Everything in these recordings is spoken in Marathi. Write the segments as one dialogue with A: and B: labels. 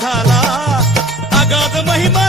A: झाला. अगाध महिमा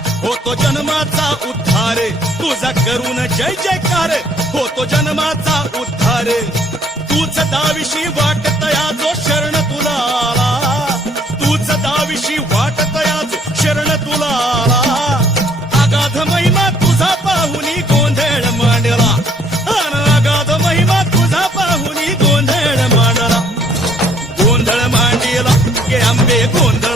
A: होतो जन्माचा उद्धार. तुझा करून जय जयकार. होतो जन्माचा उद्धार. तूच दाविशी वाट तया जो शरण तुला आला तूच दाविशी वाट तया जो शरण तुला आला अगाध महिमा तुझा पाहुनी गोंधळ मांडला. अगाध महिमा तुझा पाहुनी गोंधळ मांडला. गोंधळ मांडला के आंबे गोंधळ